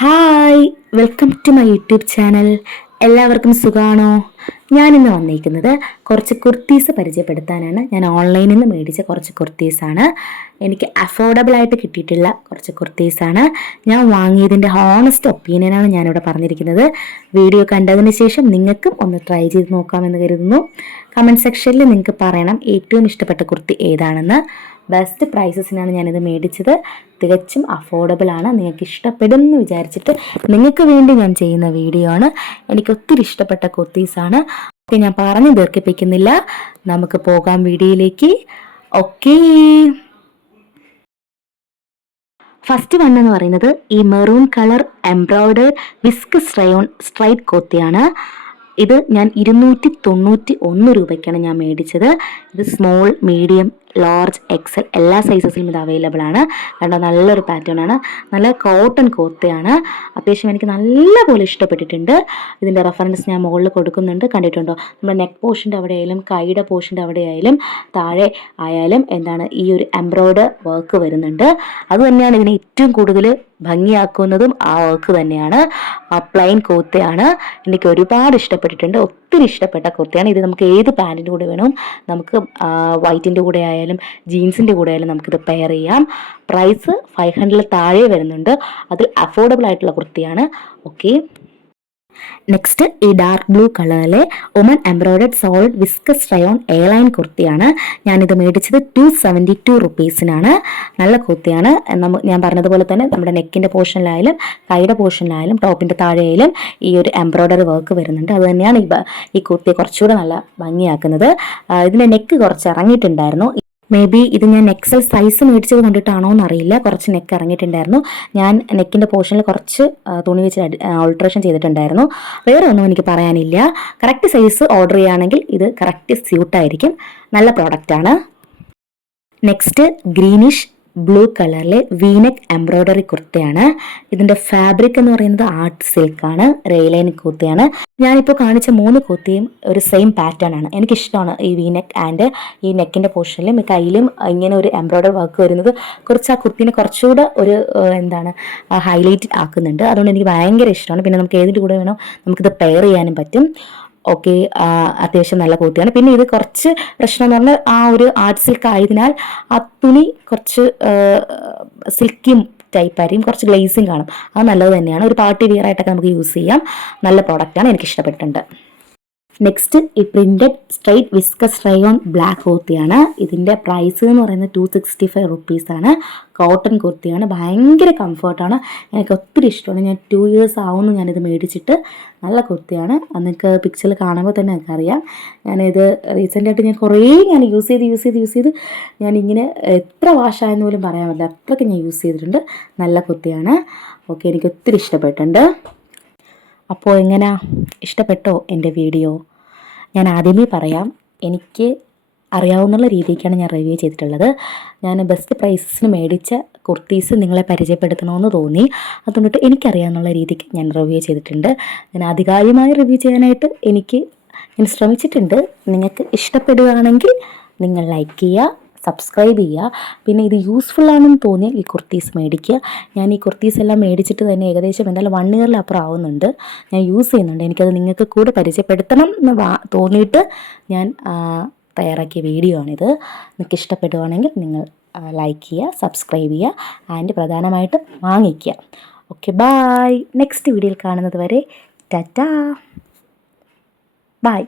Hi, welcome to my YouTube channel. എല്ലാവർക്കും സുഖമാണോ? ഞാനിന്ന് വന്നിരിക്കുന്നത് കുറച്ച് കുർത്തീസ് പരിചയപ്പെടുത്താനാണ്. ഞാൻ ഓൺലൈനിൽ നിന്ന് മേടിച്ച കുറച്ച് കുർത്തീസാണ്. എനിക്ക് അഫോർഡബിളായിട്ട് കിട്ടിയിട്ടുള്ള കുറച്ച് കുർത്തീസാണ്. ഞാൻ വാങ്ങിയതിൻ്റെ ഹോണസ്റ്റ് ഒപ്പീനിയനാണ് ഞാനിവിടെ പറഞ്ഞിരിക്കുന്നത്. വീഡിയോ കണ്ടതിന് ശേഷം നിങ്ങൾക്കും ഒന്ന് ട്രൈ ചെയ്ത് നോക്കാമെന്ന് കരുതുന്നു. കമൻറ്റ് സെക്ഷനിൽ നിങ്ങൾക്ക് പറയണം ഏറ്റവും ഇഷ്ടപ്പെട്ട കുർത്തി ഏതാണെന്ന്. ബെസ്റ്റ് പ്രൈസസിനാണ് ഞാനിത് മേടിച്ചത്. തികച്ചും അഫോർഡബിൾ ആണ്. നിങ്ങൾക്ക് ഇഷ്ടപ്പെടും എന്ന് വിചാരിച്ചിട്ട് നിങ്ങൾക്ക് വേണ്ടി ഞാൻ ചെയ്യുന്ന വീഡിയോ ആണ്. എനിക്ക് ഒത്തിരി ഇഷ്ടപ്പെട്ട കുർത്തീസാണ്. ഓക്കെ, ഞാൻ പറഞ്ഞു ദീർഘിപ്പിക്കുന്നില്ല, നമുക്ക് പോകാം വീഡിയോയിലേക്ക്. ഓക്കേ, ഫസ്റ്റ് വൺ എന്ന് പറയുന്നത് ഈ മെറൂൺ കളർ എംബ്രോയ്ഡേഡ് വിസ്ക് സ്ട്രൈറ്റ് കുർത്തിയാണ്. ഇത് ഞാൻ 291 രൂപയ്ക്കാണ് ഞാൻ മേടിച്ചത്. ഇത് സ്മോൾ, മീഡിയം, ലാർജ്, എക്സൽ എല്ലാ സൈസസിലും ഇത് അവൈലബിൾ ആണ്. കാരണം നല്ലൊരു പാറ്റേൺ ആണ്. നല്ല കോട്ടൺ കോത്തയാണ്. അത്യാവശ്യം എനിക്ക് നല്ലപോലെ ഇഷ്ടപ്പെട്ടിട്ടുണ്ട്. ഇതിൻ്റെ റെഫറൻസ് ഞാൻ മുകളിൽ കൊടുക്കുന്നുണ്ട്, കണ്ടിട്ടുണ്ടോ? നമ്മുടെ നെക്ക് പോർഷൻ്റെ അവിടെ ആയാലും കൈയുടെ പോർഷൻ്റെ അവിടെ ആയാലും താഴെ ആയാലും ഈ ഒരു എംബ്രോയ്ഡറി വർക്ക് വരുന്നുണ്ട്. അത് തന്നെയാണ് ഇതിനെ ഏറ്റവും കൂടുതൽ ഭംഗിയാക്കുന്നതും ആ വർക്ക് തന്നെയാണ്. പ്ലെയിൻ കുർത്തയാണ്. എനിക്ക് ഒരുപാട് ഇഷ്ടപ്പെട്ടിട്ടുണ്ട്. ഒത്തിരി ഇഷ്ടപ്പെട്ട കുർത്തയാണ് ഇത്. നമുക്ക് ഏത് പാൻറ്റിൻ്റെ കൂടെ വേണം, നമുക്ക് വൈറ്റിൻ്റെ കൂടെ ആയാലും ജീൻസിൻ്റെ കൂടെ ആയാലും നമുക്കിത് പെയർ ചെയ്യാം. പ്രൈസ് 500 താഴെ വരുന്നുണ്ട്. അതിൽ അഫോർഡബിൾ ആയിട്ടുള്ള കുർത്തിയാണ്. ഓക്കെ, നെക്സ്റ്റ് ഈ ഡാർക്ക് ബ്ലൂ കളറിലെ ഒമൻ എംബ്രോയ്ഡഡ് സോളിഡ് വിസ്കസ് റയോൺ എയർലൈൻ കുർത്തിയാണ്. ഞാനിത് മേടിച്ചത് 272 റുപ്പീസിനാണ്. നല്ല കുർത്തിയാണ്. ഞാൻ പറഞ്ഞതുപോലെ തന്നെ നമ്മുടെ നെക്കിൻ്റെ പോർഷനിലായാലും കൈയുടെ പോർഷനിലായാലും ടോപ്പിൻ്റെ താഴെയായാലും ഈ ഒരു എംബ്രോയ്ഡറി വർക്ക് വരുന്നുണ്ട്. അത് തന്നെയാണ് ഈ കുർത്തിയെ കുറച്ചുകൂടെ നല്ല ഭംഗിയാക്കുന്നത്. ഇതിൻ്റെ നെക്ക് കുറച്ച് ഇറങ്ങിയിട്ടുണ്ടായിരുന്നു. മേ ബി ഇത് ഞാൻ എക്സൽ സൈസ് മേടിച്ചത് കൊണ്ടിട്ടാണോ എന്നറിയില്ല, കുറച്ച് നെക്ക് ഇറങ്ങിയിട്ടുണ്ടായിരുന്നു. ഞാൻ നെക്കിൻ്റെ പോർഷനിൽ കുറച്ച് തുണി വെച്ച് ഓൾട്രേഷൻ ചെയ്തിട്ടുണ്ടായിരുന്നു. വേറെ ഒന്നും എനിക്ക് പറയാനില്ല. കറക്റ്റ് സൈസ് ഓർഡർ ചെയ്യുകയാണെങ്കിൽ ഇത് കറക്റ്റ് സ്യൂട്ടായിരിക്കും. നല്ല പ്രോഡക്റ്റാണ്. നെക്സ്റ്റ് ഗ്രീനിഷ് ബ്ലൂ കളറിലെ വീനെക്ക് എംബ്രോയ്ഡറി കുർത്തയാണ്. ഇതിൻ്റെ ഫാബ്രിക് എന്ന് പറയുന്നത് ആർട്ട് സിൽക്കാണ്. റെയിലൈൻ കുർത്തയാണ്. ഞാനിപ്പോൾ കാണിച്ച 3 കുർത്തിയും ഒരു സെയിം പാറ്റേൺ ആണ്. എനിക്കിഷ്ടമാണ് ഈ വീനെക്ക് ആൻഡ് ഈ നെക്കിൻ്റെ പോർഷനിലും കയ്യിലും ഇങ്ങനെ ഒരു എംബ്രോയ്ഡറി വർക്ക് വരുന്നത്. കുറച്ച് ആ കുർത്തിനെ കുറച്ചുകൂടെ ഒരു ഹൈലൈറ്റ് ആക്കുന്നുണ്ട്. അതുകൊണ്ട് എനിക്ക് ഭയങ്കര ഇഷ്ടമാണ്. പിന്നെ നമുക്ക് ഏതിൻ്റെ കൂടെ വേണോ നമുക്കിത് പെയർ ചെയ്യാനും പറ്റും. ഓക്കെ, അത്യാവശ്യം നല്ല കുർത്തിയാണ്. പിന്നെ ഇത് കുറച്ച് പ്രശ്നം എന്ന് പറഞ്ഞാൽ ആ ഒരു ആർട്ട് സിൽക്ക് ആയതിനാൽ ആ തുണി കുറച്ച് സിൽക്കി ടൈപ്പ് ആയിരിക്കും, കുറച്ച് ഗ്ലേസിങ് കാണും. അത് നല്ലത് തന്നെയാണ്. ഒരു പാർട്ടി വിയർ ആയിട്ടൊക്കെ നമുക്ക് യൂസ് ചെയ്യാം. നല്ല പ്രോഡക്റ്റാണ്, എനിക്ക് ഇഷ്ടപ്പെട്ടിട്ടുണ്ട്. നെക്സ്റ്റ് ഈ printed straight viscous rayon black കുർത്തിയാണ്. ഇതിൻ്റെ പ്രൈസ് എന്ന് പറയുന്നത് 265 റുപ്പീസാണ്. കോട്ടൺ കുർത്തിയാണ്. ഭയങ്കര കംഫർട്ടാണ്. എനിക്ക് ഒത്തിരി ഇഷ്ടമാണ്. ഞാൻ 2 ഇയേഴ്സ് ആവുന്നു ഞാനിത് മേടിച്ചിട്ട്. നല്ല കുർത്തിയാണ്. നിങ്ങൾക്ക് പിക്ചറിൽ കാണുമ്പോൾ തന്നെ എനിക്കറിയാം. ഞാനിത് റീസെൻ്റായിട്ട് ഞാൻ കുറേ യൂസ് ചെയ്ത് ഞാനിങ്ങനെ എത്ര വാഷായെന്ന് പോലും പറയാൻ പറ്റില്ല, അത്രയ്ക്ക് ഞാൻ യൂസ് ചെയ്തിട്ടുണ്ട്. നല്ല കുർത്തിയാണ്. ഓക്കെ, എനിക്ക് ഒത്തിരി ഇഷ്ടപ്പെട്ടിട്ടുണ്ട്. അപ്പോൾ എങ്ങനെ ഇഷ്ടപ്പെട്ടോ എൻ്റെ വീഡിയോ? ഞാൻ ആദ്യമേ പറയാം, എനിക്ക് അറിയാവുന്ന രീതിക്കാണ് ഞാൻ റിവ്യൂ ചെയ്തിട്ടുള്ളത്. ഞാൻ ബെസ്റ്റ് പ്രൈസസിന് മേടിച്ച കുർത്തീസ് നിങ്ങളെ പരിചയപ്പെടുത്തണമെന്ന് തോന്നി. അതുകൊണ്ടിട്ട് എനിക്കറിയാവുന്ന രീതിക്ക് ഞാൻ റിവ്യൂ ചെയ്തിട്ടുണ്ട്. ഞാൻ ആധികാരികമായി റിവ്യൂ ചെയ്യാനായിട്ട് ഞാൻ ശ്രമിച്ചിട്ടുണ്ട്. നിങ്ങൾക്ക് ഇഷ്ടപ്പെടുകയാണെങ്കിൽ നിങ്ങൾ ലൈക്ക് ചെയ്യുക, സബ്സ്ക്രൈബ് ചെയ്യുക. പിന്നെ ഇത് യൂസ്ഫുൾ ആണെന്ന് തോന്നിയ ഈ കുർത്തീസ് മേടിക്കുക. ഞാൻ ഈ കുർത്തീസ് എല്ലാം മേടിച്ചിട്ട് തന്നെ ഏകദേശം എന്തായാലും 1 ഇയറിലപ്പുറം ആവുന്നുണ്ട്. ഞാൻ യൂസ് ചെയ്യുന്നുണ്ട്. എനിക്കത് നിങ്ങൾക്ക് കൂടെ പരിചയപ്പെടുത്തണം എന്ന് തോന്നിയിട്ട് ഞാൻ തയ്യാറാക്കിയ വീഡിയോ ആണിത്. നിങ്ങൾക്ക് ഇഷ്ടപ്പെടുകയാണെങ്കിൽ നിങ്ങൾ ലൈക്ക് ചെയ്യുക, സബ്സ്ക്രൈബ് ചെയ്യുക, ആൻഡ് പ്രധാനമായിട്ടും വാങ്ങിക്കുക. Okay, bye. നെക്സ്റ്റ് വീഡിയോയിൽ കാണുന്നത് വരെ ടാറ്റാ, ബായ്.